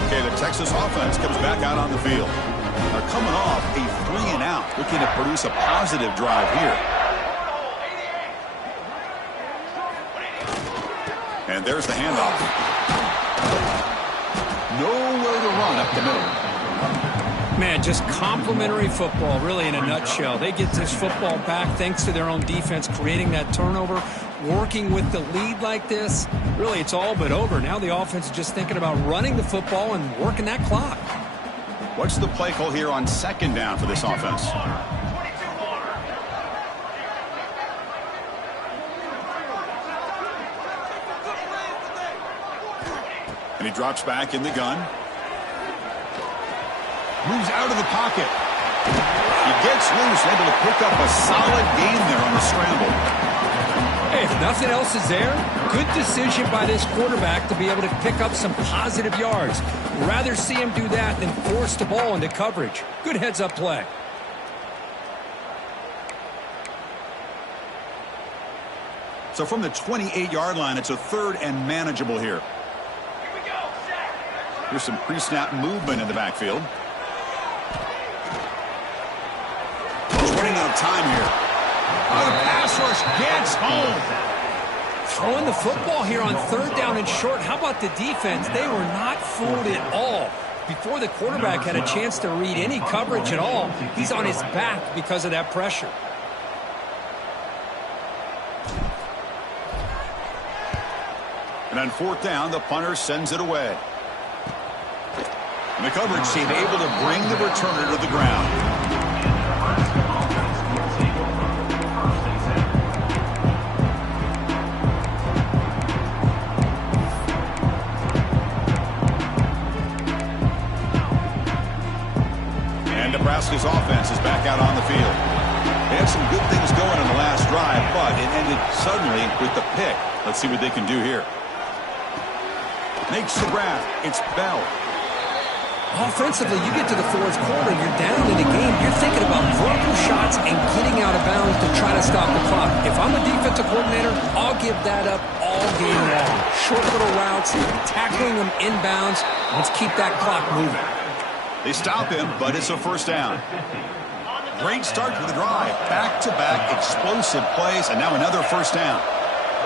Okay, the Texas offense comes back out on the field. They're coming off a 3-and-out, looking to produce a positive drive here. And there's the handoff. Nowhere to run up the middle. Man, just complimentary football, really, in a nutshell. They get this football back thanks to their own defense, creating that turnover, working with the lead like this. Really, it's all but over. Now the offense is just thinking about running the football and working that clock. What's the play call here on 2nd down for this offense? And he drops back in the gun. Moves out of the pocket. He gets loose, able to pick up a solid gain there on the scramble. Hey, if nothing else is there, good decision by this quarterback to be able to pick up some positive yards. Rather see him do that than force the ball into coverage. Good heads-up play. So from the 28-yard line, it's a 3rd and manageable here. Here's some pre-snap movement in the backfield. He's running out of time here. Oh, the pass rush gets home. throwing the football here on 3rd down and short. How about the defense? They were not fooled at all. Before the quarterback had a chance to read any coverage at all, he's on his back because of that pressure. And on 4th down, the punter sends it away. And the coverage team able to bring the returner to the ground. Nebraska's offense is back out on the field. They had some good things going in the last drive, but it ended suddenly with the pick. Let's see what they can do here. Makes the grab. It's Bell. Offensively, you get to the 4th quarter, you're down in the game. You're thinking about vertical shots and getting out of bounds to try to stop the clock. If I'm a defensive coordinator, I'll give that up all game long. Short little routes, tackling them inbounds. Let's keep that clock moving. They stop him, but it's a 1st down. Great start to the drive. Back-to-back explosive plays, and now another 1st down.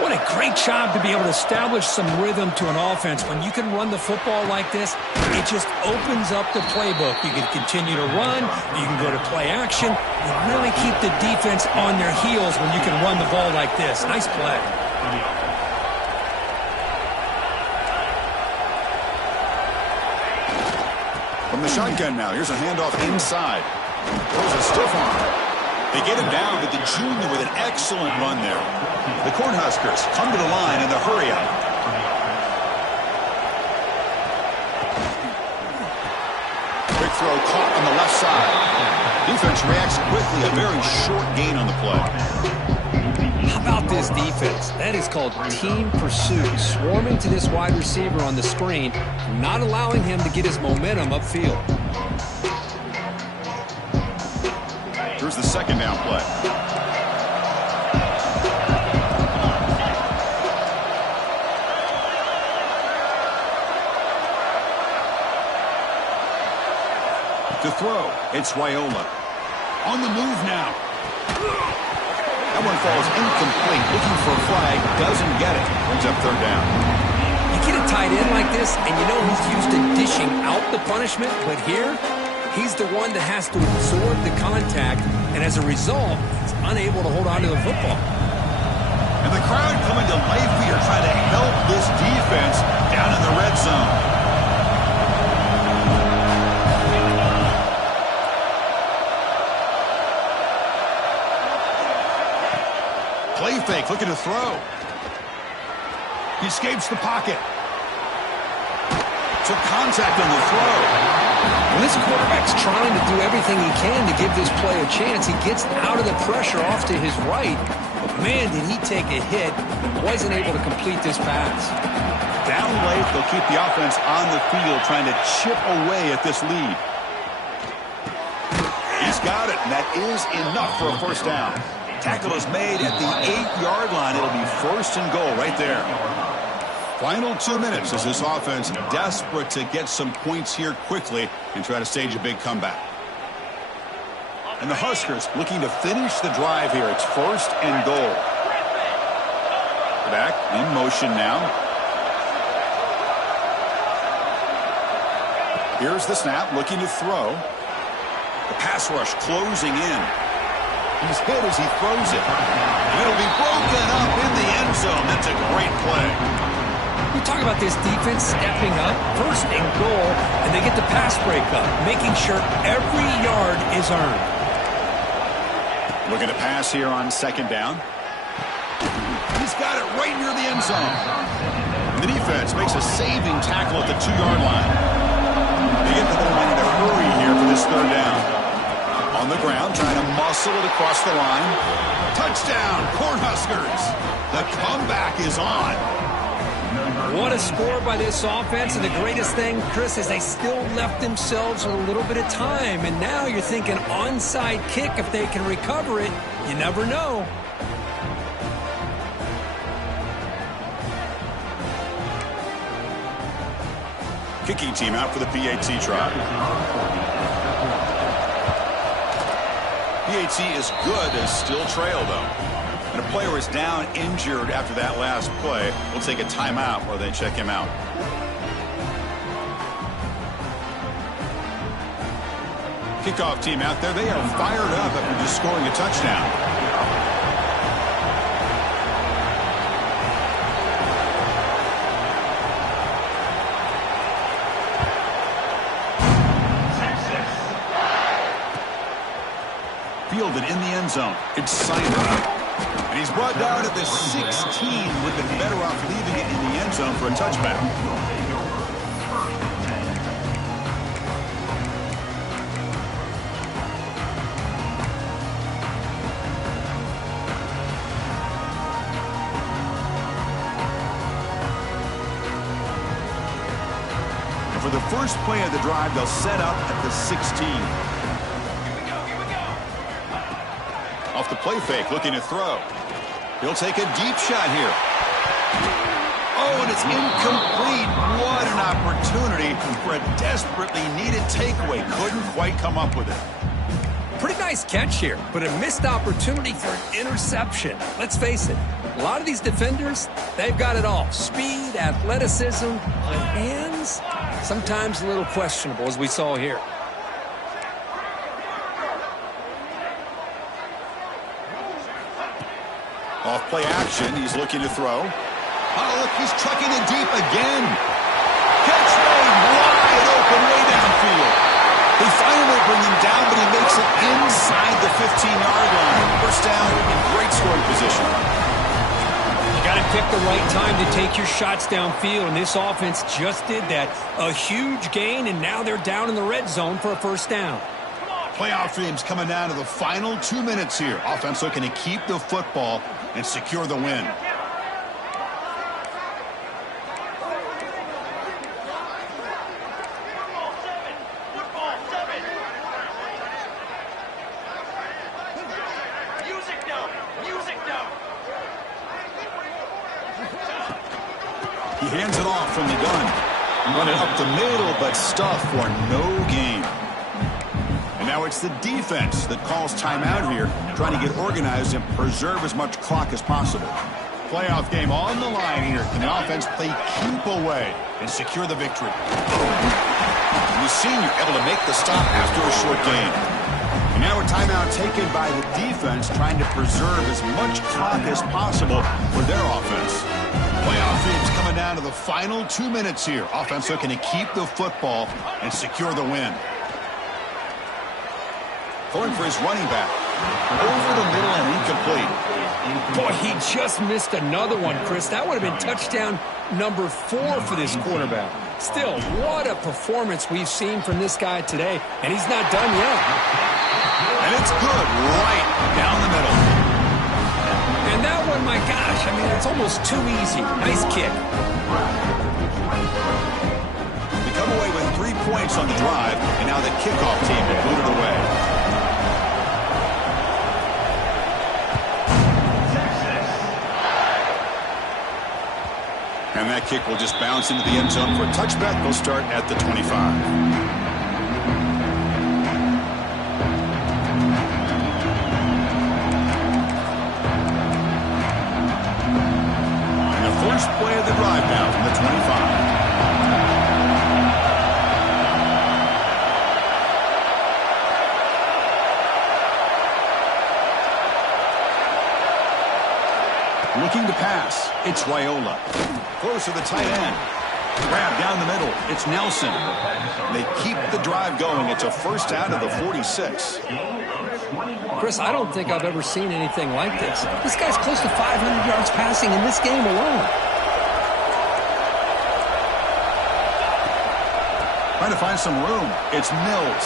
What a great job to be able to establish some rhythm to an offense. When you can run the football like this, it just opens up the playbook. You can continue to run. You can go to play action. You really keep the defense on their heels when you can run the ball like this. Nice play. From the shotgun now, here's a handoff inside. Throws a stiff arm. They get him down, but the junior with an excellent run there. The Cornhuskers come to the line in the hurry-up. Quick throw caught on the left side. Defense reacts quickly, a very short gain on the play. How about this defense? That is called team pursuit. Swarming to this wide receiver on the screen, not allowing him to get his momentum upfield. Here's the 2nd down play. To throw, it's Raiola. On the move now. That one falls incomplete. Looking for a flag. Doesn't get it. Brings up 3rd down. You get a tight end like this, and you know he's used to dishing out the punishment, but here, he's the one that has to absorb the contact, and as a result, he's unable to hold on to the football. And the crowd coming to life here, trying to help this defense down in the red zone. Play fake, looking to throw. He escapes the pocket. Took contact on the throw. When this quarterback's trying to do everything he can to give this play a chance, he gets out of the pressure off to his right. But man, did he take a hit. Wasn't able to complete this pass. Down late, they'll keep the offense on the field trying to chip away at this lead. He's got it, and that is enough for a 1st down. Tackle is made at the 8-yard line. It'll be 1st and goal right there. Final 2 minutes as this offense desperate to get some points here quickly and try to stage a big comeback. And the Huskers looking to finish the drive here. It's 1st and goal. Back in motion now. Here's the snap, looking to throw. The pass rush closing in. He's hit as he throws it. It'll be broken up in the end zone. That's a great play. We talk about this defense stepping up, 1st and goal, and they get the pass breakup, making sure every yard is earned. Looking to pass here on 2nd down. He's got it right near the end zone. The defense makes a saving tackle at the 2-yard line. They get to the line in a hurry here for this 3rd down. On the ground, trying to muscle it across the line. Touchdown, Cornhuskers. The comeback is on. What a score by this offense, and the greatest thing, Chris, is they still left themselves with a little bit of time, and now you're thinking onside kick if they can recover it. You never know. Kicking team out for the PAT try. PAT is good as still trail, though. And a player is down injured after that last play. We'll take a timeout while they check him out. Kickoff team out there. They are fired up after just scoring a touchdown. Fielded in the end zone. It's Simon. And he's brought down at the 16. Would have been better off leaving it in the end zone for a touchback. And for the first play of the drive, they'll set up at the 16. Off the play fake, looking to throw. He'll take a deep shot here. Oh, and it's incomplete. What an opportunity for a desperately needed takeaway. Couldn't quite come up with it. Pretty nice catch here, but a missed opportunity for an interception. Let's face it, a lot of these defenders, they've got it all. Speed, athleticism, but hands, sometimes a little questionable, as we saw here. Off play action, he's looking to throw. Oh, look, he's trucking it deep again. Catch made wide open way downfield. They finally bring him down, but he makes it inside the 15-yard line. First down in great scoring position. You got to pick the right time to take your shots downfield, and this offense just did that. A huge gain, and now they're down in the red zone for a first down. Playoff dreams coming down to the final 2 minutes here. Offense looking to keep the football and secure the win. He hands it off from the gun. Running up the middle, but stuffed for no gain. And now it's the defense that calls timeout here, trying to get organized and preserve as much clock as possible. Playoff game on the line here. Can the offense play keep away and secure the victory? And the senior able to make the stop after a short gain. And now a timeout taken by the defense, trying to preserve as much clock as possible for their offense. Playoff games coming down to the final 2 minutes here. Offense looking to keep the football and secure the win. Going for his running back. Over the middle and incomplete. Boy, he just missed another one, Chris. That would have been touchdown number 4 for this quarterback. Still, what a performance we've seen from this guy today, and he's not done yet. And it's good right down the middle. And that one, my gosh, I mean, it's almost too easy. Nice kick. We come away with 3 points on the drive, and now the kickoff team will boot it away. And that kick will just bounce into the end zone for a touchback. They'll start at the 25. And the first play of the drive now from the 25. Looking to pass, it's Raiola. Close to the tight end. Grab down the middle, it's Nelson. They keep the drive going. It's a first out of the 46. Chris, I don't think I've ever seen anything like this. This guy's close to 500 yards passing in this game alone. Trying to find some room. It's Mills.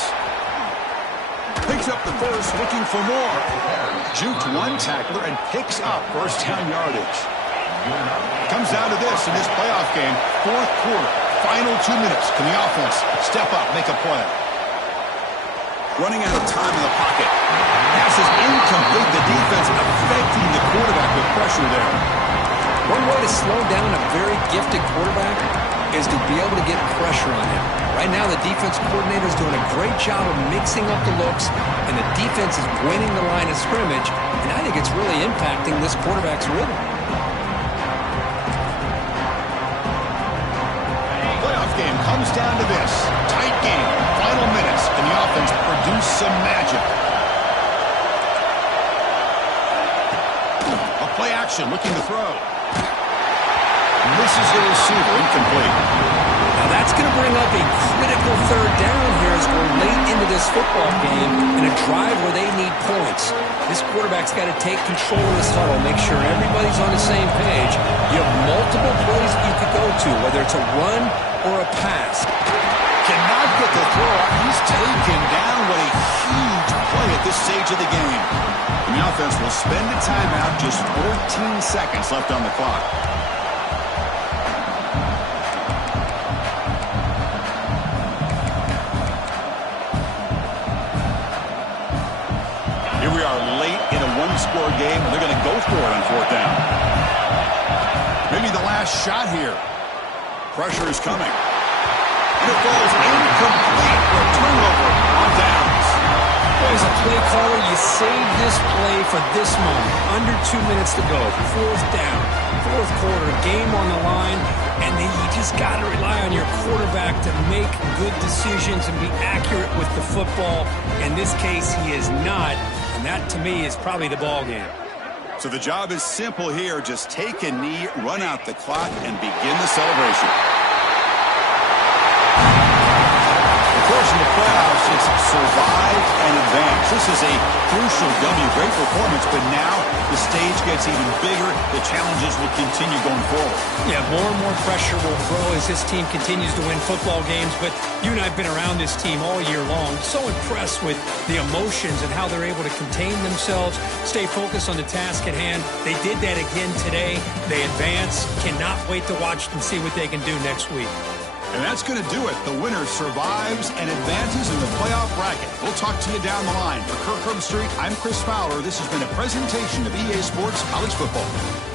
Picks up the first, looking for more. Juked one tackler and picks up first down yardage. Comes down to this in this playoff game. Fourth quarter, final 2 minutes. Can the offense step up, make a play? Running out of time in the pocket. Pass is incomplete. The defense affecting the quarterback with pressure there. One way to slow down a very gifted quarterback is to be able to get pressure on him. Right now, the defense coordinator is doing a great job of mixing up the looks, and the defense is winning the line of scrimmage, and I think it's really impacting this quarterback's rhythm. Playoff game comes down to this. Tight game, final minutes, and the offense produced some magic. A play action, looking to throw. Misses the receiver, incomplete. Now that's going to bring up a critical third down here as we're late into this football game in a drive where they need points. This quarterback's got to take control of this huddle, make sure everybody's on the same page. You have multiple plays that you could go to, whether it's a run or a pass. Cannot get the throw up. He's taken down. What a huge play at this stage of the game. And the offense will spend a timeout, just 14 seconds left on the clock. Here we are late in a one-score game, and they're going to go for it on fourth down. Maybe the last shot here. Pressure is coming. And it falls incomplete for a turnover on downs. As a play caller, you save this play for this moment. Under 2 minutes to go. Fourth down. Fourth quarter. Game on the line. And then you just got to rely on your quarterback to make good decisions and be accurate with the football. In this case, he is not. And that, to me, is probably the ball game. So the job is simple here. Just take a knee, run out the clock, and begin the celebration. Of course, in the playoffs, it's survive and advance. This is a crucial W. Great performance, but now the stage gets even bigger. The challenges will continue going forward. Yeah, more and more pressure will grow as this team continues to win football games, but you and I have been around this team all year long. So impressed with the emotions and how they're able to contain themselves, stay focused on the task at hand. They did that again today. They advance. Cannot wait to watch and see what they can do next week. And that's going to do it. The winner survives and advances in the playoff bracket. We'll talk to you down the line. For Kirk Herbstreit, I'm Chris Fowler. This has been a presentation of EA Sports College Football.